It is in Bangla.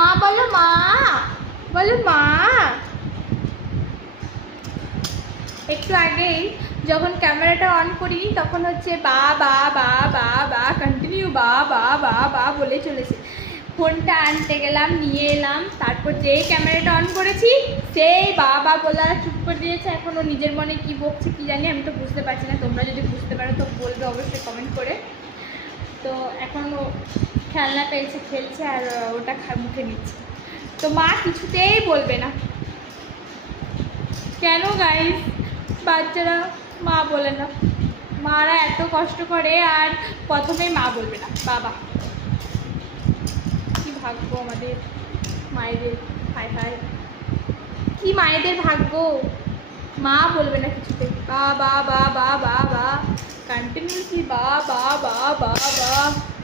মা বলো, মা বলো, মা। একটু আগেই যখন ক্যামেরাটা অন করি তখন হচ্ছে বা বা বা বা বা কন্টিনিউ বা বা বা বা বলে চলেছে। ফোনটা আনতে গেলাম, নিয়ে এলাম, তারপর যেই ক্যামেরাটা অন করেছি সেই বা বা বলা চুপ করে দিয়েছে। এখনও নিজের মনে কি বকছে কি জানি, আমি তো বুঝতে পারছি না। তোমরা যদি বুঝতে পারো তো বলবে অবশ্যই কমেন্ট করে। তো এখন ও খেলনা পেয়েছে, খেলছে, আর ওটা মুখে নিচ্ছে। তো মা কিছুতেই বলবে না। কেন গাইস বাচ্চারা মা বলে না? মারা এত কষ্ট করে আর প্রথমে মা বলবে না, বাবা। কি ভাগ্য আমাদের মায়েদের, হায় হায়, কি মায়েদের ভাগ্য। মা বলবে না কিছুতে, বা বা বা বা বা বা কন্টিনিউসলি বা বা বা বা বা।